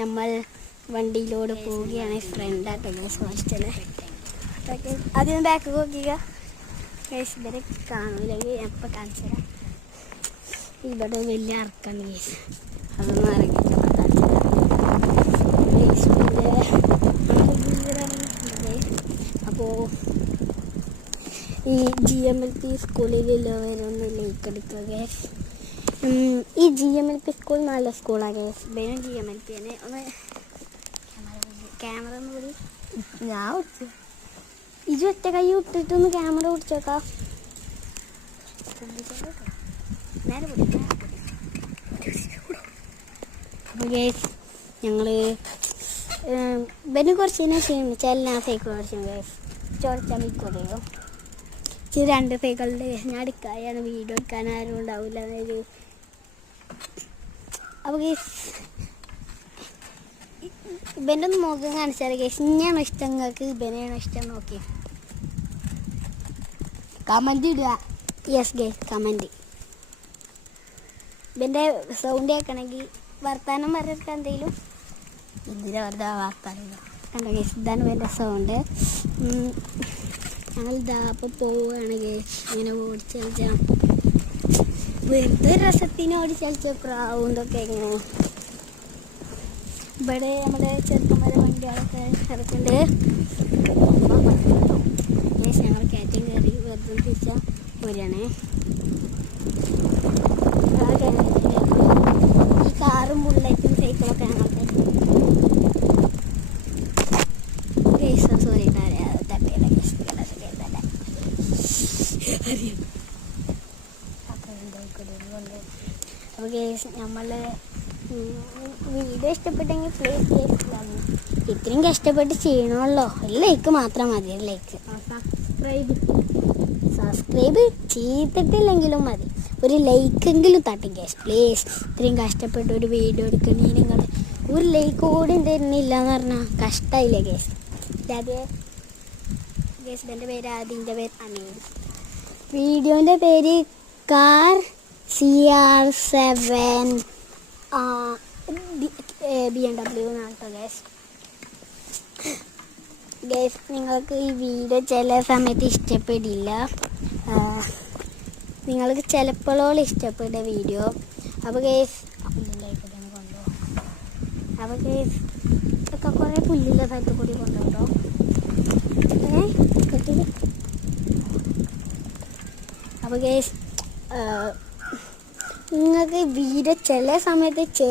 നമ്മൾ വണ്ടിയിലൂടെ പോവുകയാണ്. ഫ്രണ്ടാട്ടോ guys hostel. അതിന് ബാക്ക് നോക്കിയ ഗൈസ് ഇവരെ കാണൂലെങ്കിൽ എപ്പോൾ കാണിച്ചു തരാം. ഇവിടെ വലിയ അറക്കാണ് ഗൈസ്, അതൊന്നും ഇറങ്ങിയിട്ട് കാണിച്ചു തരാം. അപ്പോൾ ഈ GMLP സ്കൂളിലുള്ളവരൊന്ന് ലൈക്ക് എടുക്കുക ഗൈസ്. ഈ GMLP സ്കൂൾ നല്ല സ്കൂളാണ് ഗൈസ്. ബെനും GMLP തന്നെ. ഒന്ന് ക്യാമറ ഒന്ന് കൂടി ഞാൻ വിളിച്ചു ഇത് ഒറ്റ കൈ വിട്ടിട്ടൊന്ന് ക്യാമറ പിടിച്ചോക്കാം. അപ്പോൾ ഗൈസ് ഞങ്ങൾ ബെന് കുറച്ചിനെ ക്ഷീണിച്ചാൽ ഞാൻ സൈക്കിൾ ഓടിച്ചു ഗൈസ്. ചോദിച്ചാൽ മിക്കറിയോ ഇച്ചിരി 2 സൈക്കിളുണ്ട്. ഞാൻ എടുക്കാതെയാണ്, വീഡിയോ എടുക്കാൻ ആരും ഉണ്ടാവില്ല എന്നൊരു. അപ്പോൾ ഗൈസ് ഇവൻ്റെ ഒന്ന് മുഖം കാണിച്ചാൽ ഗൈസ് ഇനിയാണോ ഇഷ്ടം നിങ്ങൾക്ക് ഇവനെയാണോ ഇഷ്ടം നോക്കി കമൻറ്റ് ഇടുക. Yes guys comment. ഇവൻ്റെ സൗണ്ട് കേൾക്കണമെങ്കിൽ വർത്താനം പറഞ്ഞിട്ട് എന്തെങ്കിലും ഇതിന് വെറുതെ വർത്താനം കണ്ട ഗൈസ്. ഇതാണ് ഇവൻ്റെ സൗണ്ട്. ഞങ്ങൾ ഇതാ അപ്പോൾ പോവുകയാണ് ഗൈസ്. ഇങ്ങനെ ഓടിച്ച് കളിച്ചാൽ വെറുതെ രസത്തിന് ഓടിച്ച് കളിച്ച പ്രാവുന്നതൊക്കെ എങ്ങനെ. ഇവിടെ നമ്മുടെ ചെറുക്കന്മാരെ വണ്ടികളൊക്കെ ഇറക്കുന്നുണ്ട്. ഗൈസ് ഞങ്ങൾ കയറ്റം കയറി വെറുതെ തിരിച്ചാൽ പോരുകയാണേ. ഈ കാറും ബുള്ളറ്റും സൈക്കിളൊക്കെ ഞങ്ങൾക്ക് ഗൈസ് സോറി തട്ടിയല്ല ഗൈസ്. അപ്പോൾ ഗൈസ് നമ്മൾ വീഡിയോ ഇഷ്ടപ്പെട്ടെങ്കിൽ പ്ലീസ് ഗൈസ് ഇത്രയും കഷ്ടപ്പെട്ട് ചെയ്യണമല്ലോ. ഒരു ലൈക്ക് മാത്രം മതി. ഒരു ലൈക്ക് സബ്സ്ക്രൈബ് ചെയ്തിട്ടില്ലെങ്കിലും മതി, ഒരു ലൈക്കെങ്കിലും തട്ടും ഗൈസ് പ്ലീസ്. ഇത്രയും കഷ്ടപ്പെട്ട് ഒരു വീഡിയോ എടുക്കണേ നിങ്ങൾ ഒരു ലൈക്ക് കൂടി തരുന്നില്ല എന്ന് പറഞ്ഞാൽ കഷ്ടമായില്ലേ ഗൈസ്. ഗൈസ് എൻ്റെ പേര് ആദിൻ്റെ പേര് അമീൻ. വീഡിയോൻ്റെ പേര് കാർ CR7 BMW എന്നാണ് കേട്ടോ ഗൈസ്. ഗൈസ് നിങ്ങൾക്ക് ഈ വീഡിയോ ചില സമയത്ത് ഇഷ്ടപ്പെടില്ല, നിങ്ങൾക്ക് ചിലപ്പോഴോളം ഇഷ്ടപ്പെട്ട വീഡിയോ. അപ്പോൾ ഗൈസ് കൊണ്ടുപോകും. അപ്പോൾ ഗൈസ് ഒക്കെ കുറേ പുല്ലുള്ള സ്ഥലത്ത് കൂടി കൊണ്ടുപോകട്ടോ. അപ്പോൾ ഗൈസ് നിങ്ങൾക്ക് വീഡിയോ ചില സമയത്ത്